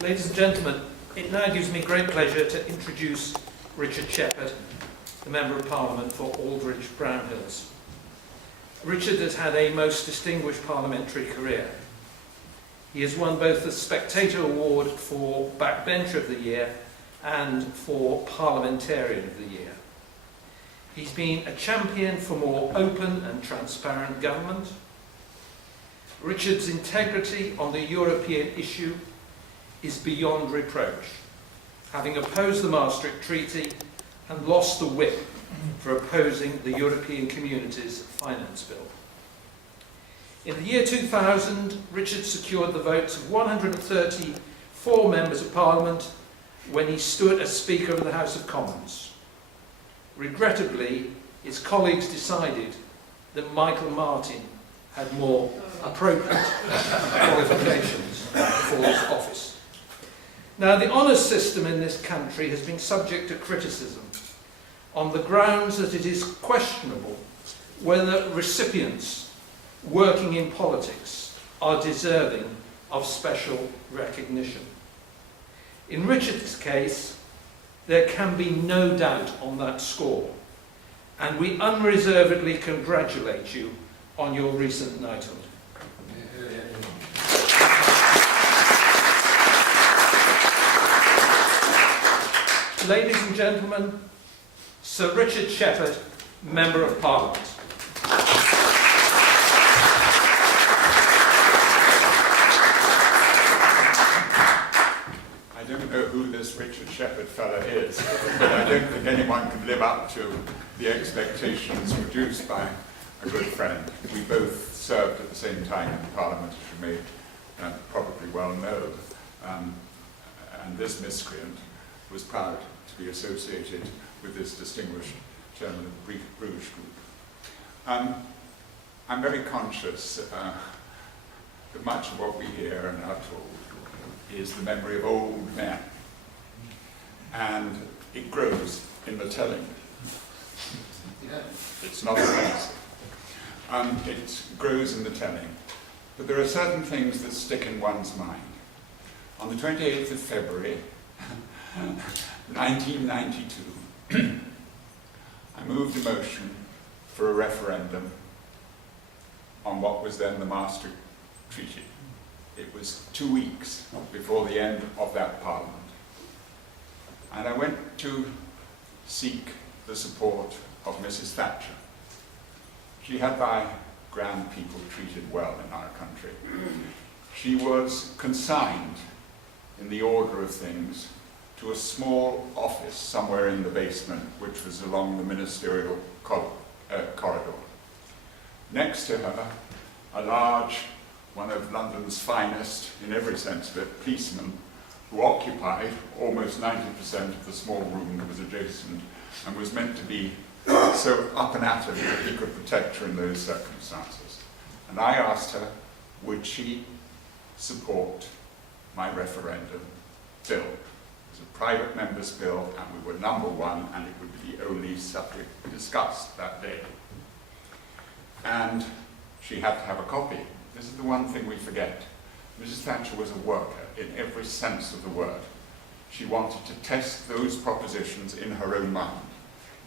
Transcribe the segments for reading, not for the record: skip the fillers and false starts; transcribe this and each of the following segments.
Ladies and gentlemen, it now gives me great pleasure to introduce Richard Shepherd, the Member of Parliament for Aldridge Brownhills. Richard has had a most distinguished parliamentary career. He has won both the Spectator Award for Backbencher of the Year and for Parliamentarian of the Year. He's been a champion for more open and transparent government. Richard's integrity on the European issue is beyond reproach, having opposed the Maastricht Treaty and lost the whip for opposing the European Community's finance bill. In the year 2000, Richard secured the votes of 134 members of Parliament when he stood as Speaker of the House of Commons. Regrettably, his colleagues decided that Michael Martin had more appropriate qualifications for this office. Now, the honours system in this country has been subject to criticism on the grounds that it is questionable whether recipients working in politics are deserving of special recognition. In Richard's case, there can be no doubt on that score, and we unreservedly congratulate you on your recent knighthood. Ladies and gentlemen, Sir Richard Shepherd, Member of Parliament. I don't know who this Richard Shepherd fellow is, but I don't think anyone can live up to the expectations produced by a good friend. We both served at the same time in Parliament, as you may probably well know, and this miscreant was proud to be associated with this distinguished chairman of the Bruges group. I'm very conscious that much of what we hear and are told is the memory of old men, and it grows in the telling. It's not offensive. It grows in the telling. But there are certain things that stick in one's mind. On the 28th of February, 1992, I moved a motion for a referendum on what was then the Maastricht Treaty. It was 2 weeks before the end of that Parliament. And I went to seek the support of Mrs. Thatcher. She had by grand people treated well in our country. She was consigned, in the order of things, to a small office somewhere in the basement, which was along the ministerial corridor. Next to her, a large, one of London's finest, in every sense of it, policeman, who occupied almost 90% of the small room that was adjacent and was meant to be so up and at him that he could protect her in those circumstances. And I asked her, would she support my referendum bill? It was a private member's bill, and we were number one, and it would be the only subject discussed that day. And she had to have a copy. This is the one thing we forget. Mrs. Thatcher was a worker in every sense of the word. She wanted to test those propositions in her own mind.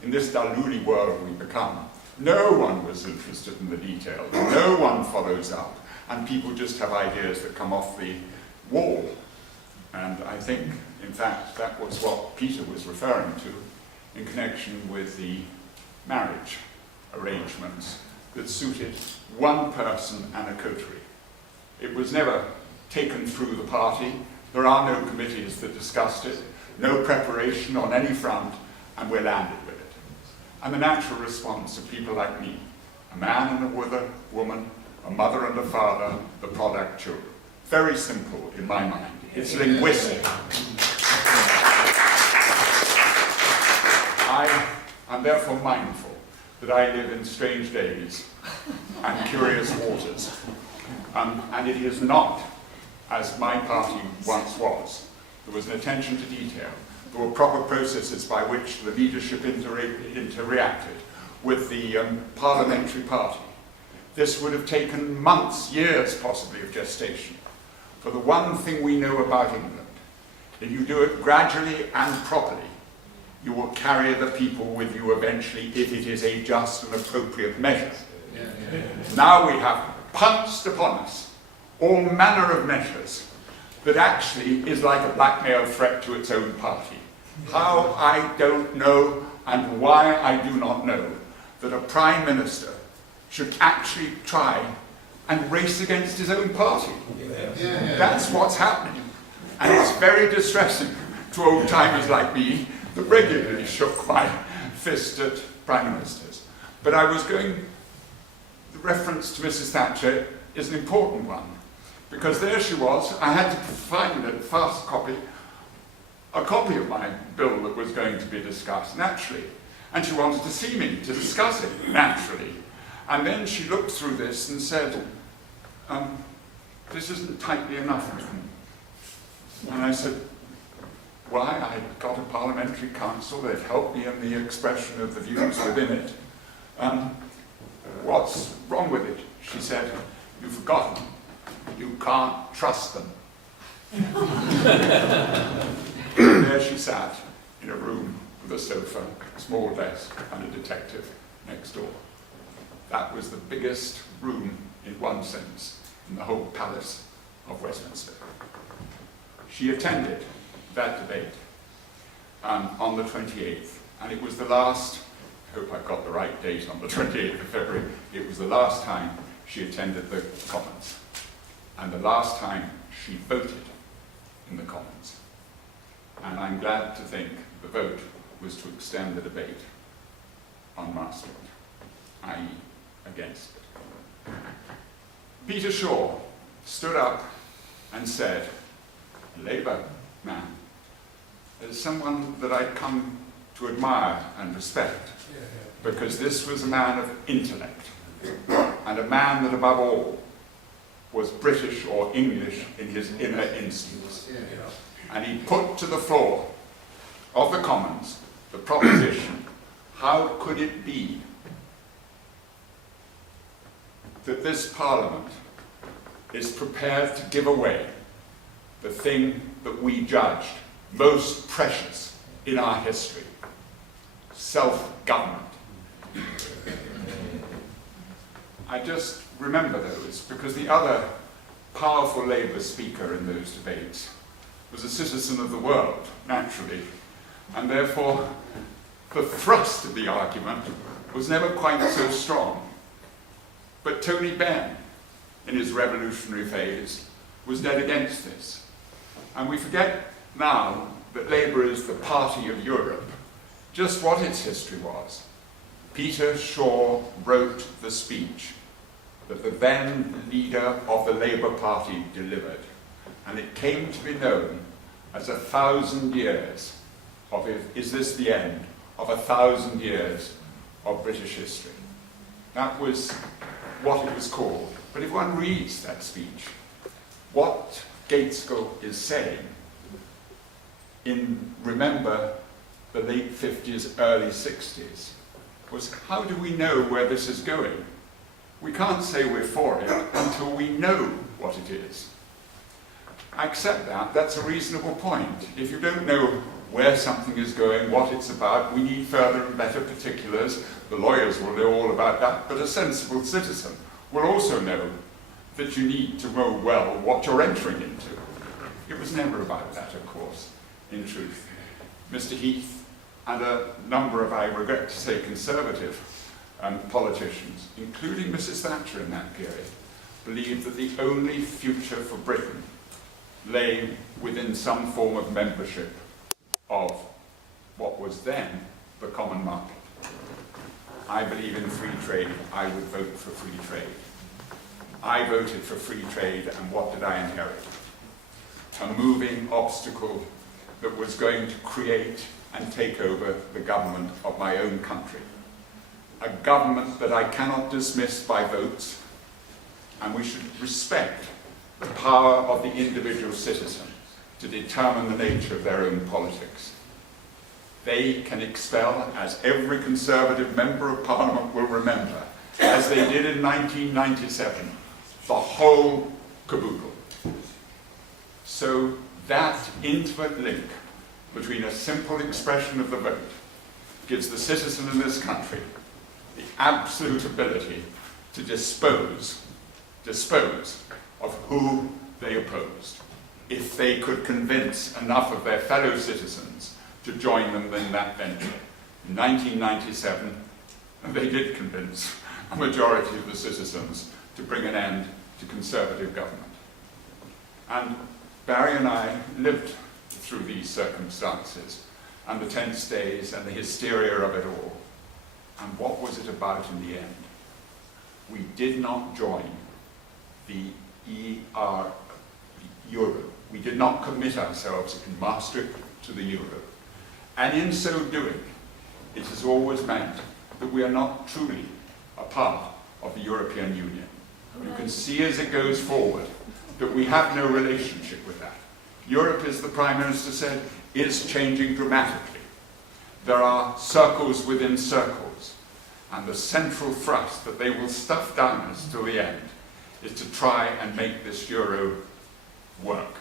In this Daluli world we become, no one was interested in the detail, no one follows up, and people just have ideas that come off the wall. And I think, in fact, that was what Peter was referring to in connection with the marriage arrangements that suited one person and a coterie. It was never taken through the party. There are no committees that discussed it, no preparation on any front, and we're landed with it. And the natural response of people like me, a man and a woman, a mother and a father, the product children. Very simple in my mind. It's linguistic. I am therefore mindful that I live in strange days and curious waters. And it is not as my party once was. There was an attention to detail. There were proper processes by which the leadership interacted with the parliamentary party. This would have taken months, years possibly, of gestation. For the one thing we know about England, if you do it gradually and properly, you will carry the people with you eventually if it is a just and appropriate measure. Now we have pounced upon us all manner of measures that actually is like a blackmail threat to its own party. How, I don't know, and why, I do not know, that a Prime Minister should actually try and race against his own party. That's what's happening. And it's very distressing to old-timers like me that regularly shook my fist at Prime Ministers. But the reference to Mrs. Thatcher is an important one, because there she was. I had to find a fast copy of my bill that was going to be discussed, naturally. And she wanted to see me to discuss it, naturally. And then she looked through this and said, this isn't tightly enough. And I said, why? I got a parliamentary council that helped me in the expression of the views within it. What's wrong with it? She said, you've forgotten. You can't trust them. There she sat in a room with a sofa, a small desk, and a detective next door. That was the biggest room, in one sense, in the whole palace of Westminster. She attended that debate on the 28th, and it was the last, I hope I've got the right date on the 28th of February, it was the last time she attended the Commons, and the last time she voted in the Commons. And I'm glad to think the vote was to extend the debate on Masterwood, i.e. against it. Peter Shaw stood up and said, a Labour man, as someone that I'd come to admire and respect, because this was a man of intellect, and a man that above all was British or English in his inner instincts. And he put to the floor of the Commons the proposition, how could it be that this Parliament is prepared to give away the thing that we judged most precious in our history, self-government. I just remember those because the other powerful Labour speaker in those debates was a citizen of the world, naturally, and therefore the thrust of the argument was never quite so strong. But Tony Benn, in his revolutionary phase, was dead against this. And we forget now that Labour is the party of Europe, just what its history was. Peter Shaw wrote the speech that the then leader of the Labour Party delivered, and it came to be known as 1,000 years of, is this the end of 1,000 years of British history? That was what it was called. But if one reads that speech, what Gaitskell is saying in, remember, the late 50s, early 60s, was how do we know where this is going? We can't say we're for it until we know what it is. I accept that, that's a reasonable point. If you don't know where something is going, what it's about, we need further and better particulars. The lawyers will know all about that, but a sensible citizen will also know that you need to know well what you're entering into. It was never about that, of course, in truth. Mr. Heath and a number of, I regret to say, conservative politicians, including Mrs. Thatcher in that period, believed that the only future for Britain lay within some form of membership of what was then the common market. I believe in free trade. I would vote for free trade. I voted for free trade, and what did I inherit? A moving obstacle that was going to create and take over the government of my own country. A government that I cannot dismiss by votes, and we should respect the power of the individual citizen to determine the nature of their own politics. They can expel, as every Conservative Member of Parliament will remember, as they did in 1997, the whole caboodle. So that intimate link between a simple expression of the vote gives the citizen in this country the absolute ability to dispose of who they opposed, if they could convince enough of their fellow citizens to join them in that venture. In 1997, they did convince a majority of the citizens to bring an end to Conservative government. And Barry and I lived through these circumstances, and the tense days and the hysteria of it all. And what was it about in the end? We did not join the euro. We did not commit ourselves in Maastricht to the euro. And in so doing, it has always meant that we are not truly a part of the European Union. You can see as it goes forward that we have no relationship with that. Europe, as the Prime Minister said, is changing dramatically. There are circles within circles, and the central thrust that they will stuff down us till the end is to try and make this euro work.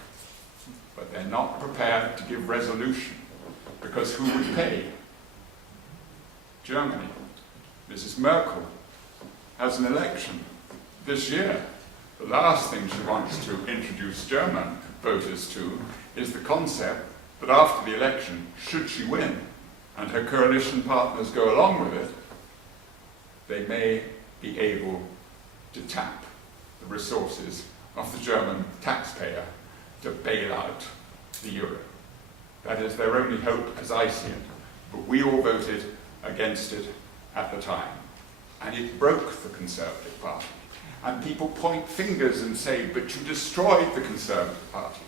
But they're not prepared to give resolution, because who would pay? Germany. Mrs. Merkel has an election this year. The last thing she wants to introduce German voters to is the concept that after the election, should she win, and her coalition partners go along with it, they may be able to tap the resources of the German taxpayer to bail out the euro. That is their only hope, as I see it. But we all voted against it at the time. And it broke the Conservative Party. And people point fingers and say, but you destroyed the Conservative Party.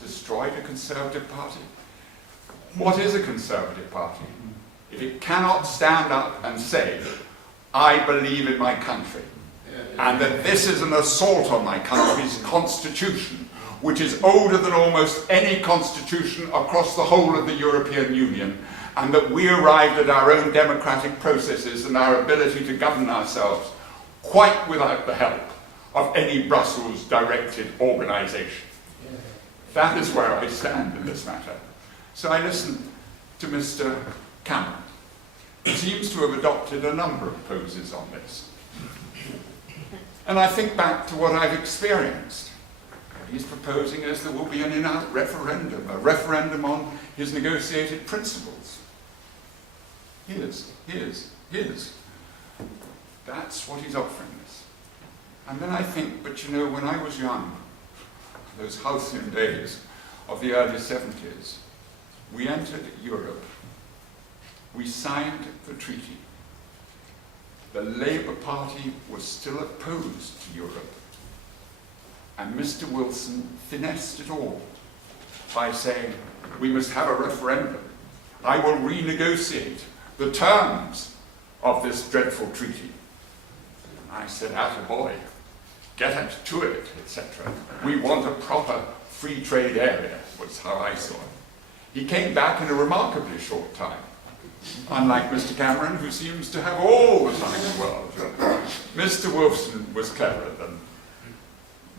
Destroyed a Conservative Party? What is a Conservative Party? If it cannot stand up and say, I believe in my country, and that this is an assault on my country's constitution, which is older than almost any constitution across the whole of the European Union, and that we arrived at our own democratic processes and our ability to govern ourselves quite without the help of any Brussels-directed organisation. That is where I stand in this matter. So I listened to Mr. Cameron. He seems to have adopted a number of poses on this. And I think back to what I've experienced. What he's proposing is there will be an in-out referendum, a referendum on his negotiated principles. His. That's what he's offering us. And then I think, but you know, when I was young, those halcyon days of the early 70s, we entered Europe. We signed the treaty. The Labour Party was still opposed to Europe. And Mr. Wilson finessed it all by saying, we must have a referendum. I will renegotiate the terms of this dreadful treaty. I said, attaboy, get to it, etc. We want a proper free trade area, was how I saw it. He came back in a remarkably short time, unlike Mr. Cameron, who seems to have all the time in the world. Mr. Wilson was cleverer than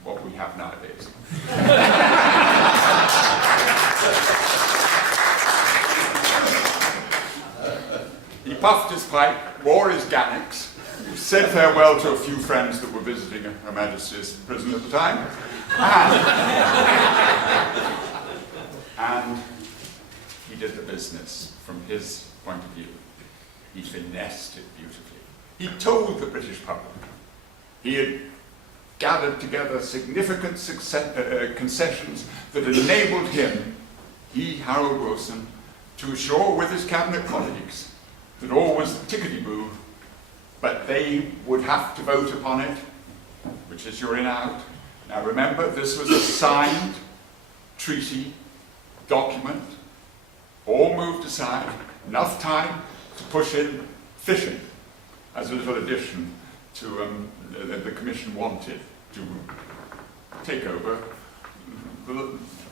what we have nowadays. He puffed his pipe, wore his Gannocks, said farewell to a few friends that were visiting Her Majesty's prison at the time, and he did the business from his point of view. He finessed it beautifully. He told the British public he had gathered together significant concessions that enabled him, he, Harold Wilson, to assure with his cabinet colleagues that all was tickety-boo, but they would have to vote upon it, which is your in-out. Now remember, this was a signed treaty document, all moved aside, enough time to push in fishing as a little addition to the Commission wanted to take over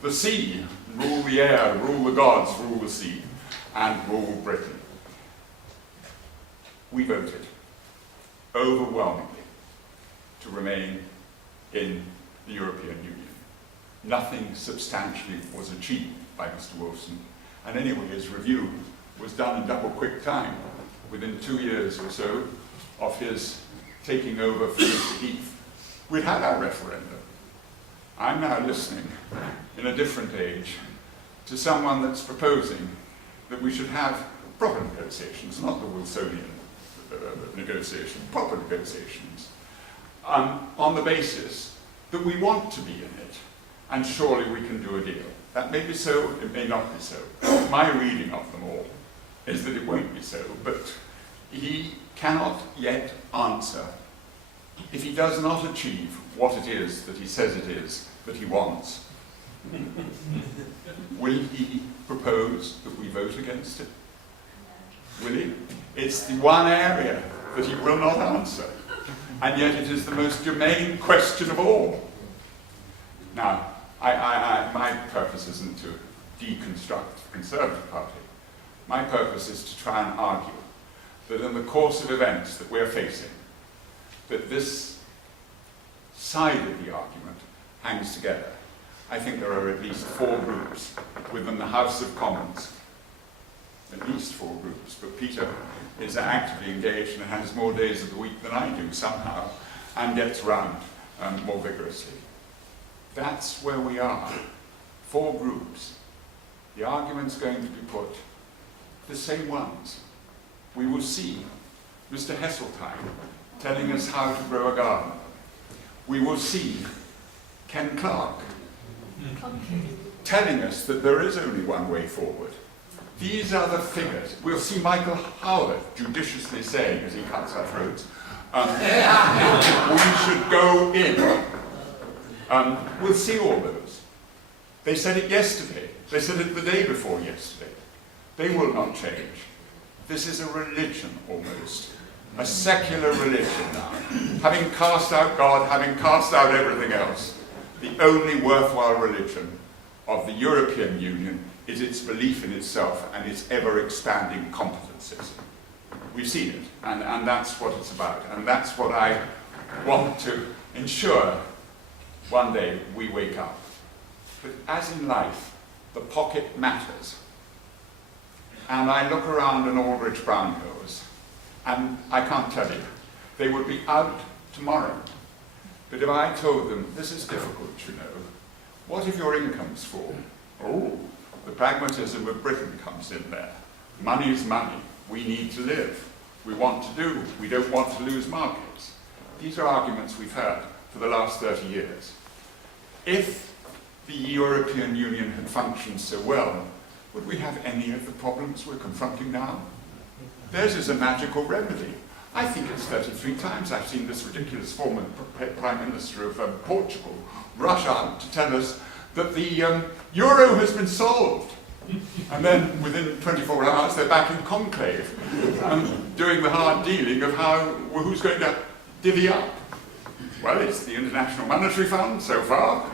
the sea, rule the air, rule the gods, rule the sea, and rule Britain. We voted overwhelmingly to remain in the European Union. nothing substantially was achieved by Mr. Wilson. And anyway, his review was done in double quick time, within 2 years or so of his taking over for Mr. Heath. We'd had our referendum. I'm now listening, in a different age, to someone that's proposing that we should have proper negotiations, not the Wilsonian negotiations, proper negotiations, on the basis that we want to be in it, and surely we can do a deal. That may be so, it may not be so. My reading of them all is that it won't be so, but he cannot yet answer if he does not achieve what it is that he says it is that he wants. Will he propose that we vote against it? Will he? It's the one area that he will not answer, and yet it is the most germane question of all. Now, my purpose isn't to deconstruct the Conservative Party. My purpose is to try and argue that in the course of events that we're facing, that this side of the argument hangs together. I think there are at least 4 groups within the House of Commons. At least 4 groups, but Peter is actively engaged and has more days of the week than I do somehow, and gets round more vigorously. That's where we are. 4 groups. The argument's going to be put, the same ones. We will see Mr. Heseltine telling us how to grow a garden. We will see Ken Clark telling us that there is only one way forward. These are the figures. We'll see Michael Howard judiciously saying, as he cuts our throats, we should go in. We'll see all those. They said it yesterday. They said it the day before yesterday. They will not change. This is a religion almost. A secular religion now. Having cast out God, having cast out everything else, the only worthwhile religion of the European Union is its belief in itself and its ever-expanding competences. We've seen it, and that's what it's about. And that's what I want to ensure one day we wake up. But as in life, the pocket matters. And I look around in Aldridge Brownhills, and I can't tell you, they would be out tomorrow. But if I told them, this is difficult, you know, what if your incomes fall? Oh, the pragmatism of Britain comes in there. Money's money. We need to live. We want to do. We don't want to lose markets. These are arguments we've heard for the last 30 years. If the European Union had functioned so well, would we have any of the problems we're confronting now? Theirs is a magical remedy. I think it's 33 times I've seen this ridiculous former Prime Minister of Portugal rush out to tell us that the euro has been solved. And then within 24 hours they're back in conclave, doing the hard dealing of who's going to divvy up. Well, it's the International Monetary Fund so far,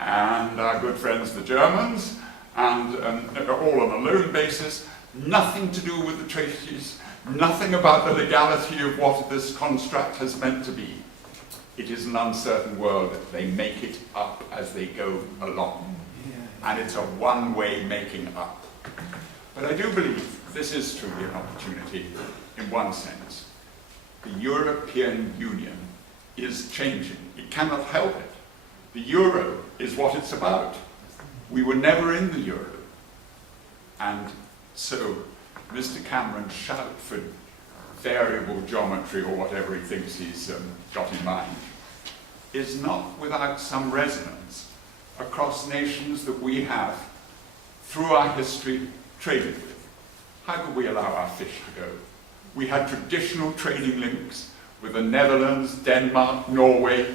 and our good friends the Germans, and all on a loan basis, nothing to do with the treaties, nothing about the legality of what this construct has meant to be. It is an uncertain world. They make it up as they go along. And it's a one-way making up. But I do believe this is truly an opportunity in one sense. The European Union is changing. It cannot help it. The euro is what it's about. We were never in the euro. And so Mr. Cameron's shout for variable geometry or whatever he thinks he's got in mind is not without some resonance across nations that we have, through our history, traded with. How could we allow our fish to go? We had traditional trading links with the Netherlands, Denmark, Norway,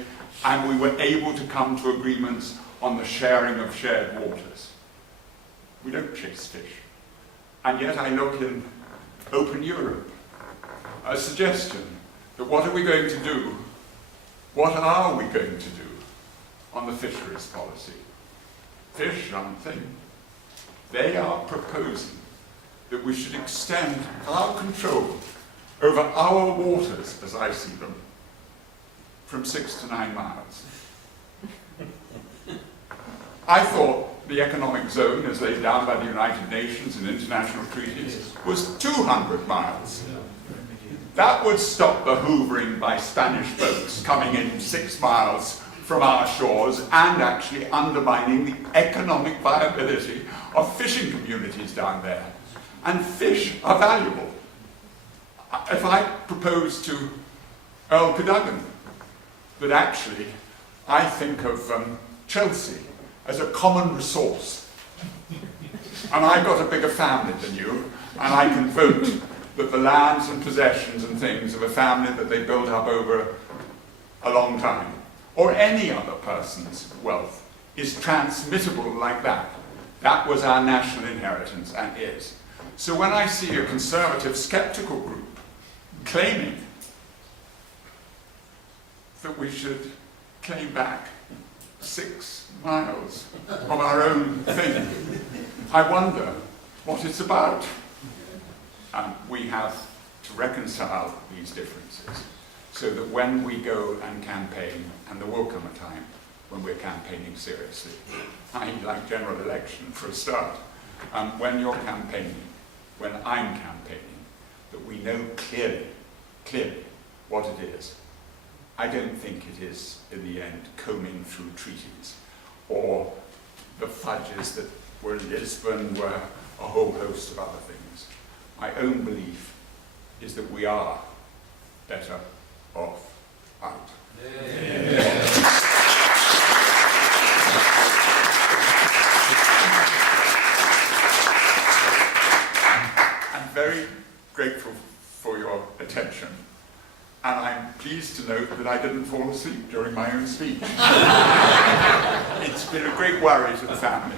and we were able to come to agreements on the sharing of shared waters. We don't chase fish. And yet I look in Open Europe, a suggestion that what are we going to do? What are we going to do on the fisheries policy? Fish aren't they? They are proposing that we should extend our control over our waters, as I see them, from 6 to 9 miles. I thought the economic zone, as laid down by the United Nations and international treaties, was 200 miles. That would stop the hoovering by Spanish boats coming in 6 miles from our shores and actually undermining the economic viability of fishing communities down there. And fish are valuable. If I propose to Earl Cadogan that actually I think of Chelsea as a common resource, and I've got a bigger family than you, and I can vote that the lands and possessions and things of a family that they built up over a long time, or any other person's wealth, is transmittable like that. That was our national inheritance and is. So when I see a conservative skeptical group claiming that we should claim back 6 miles of our own thing, I wonder what it's about. And we have to reconcile these differences so that when we go and campaign, and there will come a time when we're campaigning seriously, i.e. like general election for a start, when you're campaigning, when I'm campaigning, that we know clearly what it is. I don't think it is, in the end, combing through treaties, or the fudges that were in Lisbon were a whole host of other things. My own belief is that we are better off out. I'm very grateful for your attention, and I'm pleased to note that I didn't fall asleep during my own speech. It's been a great worry to the family.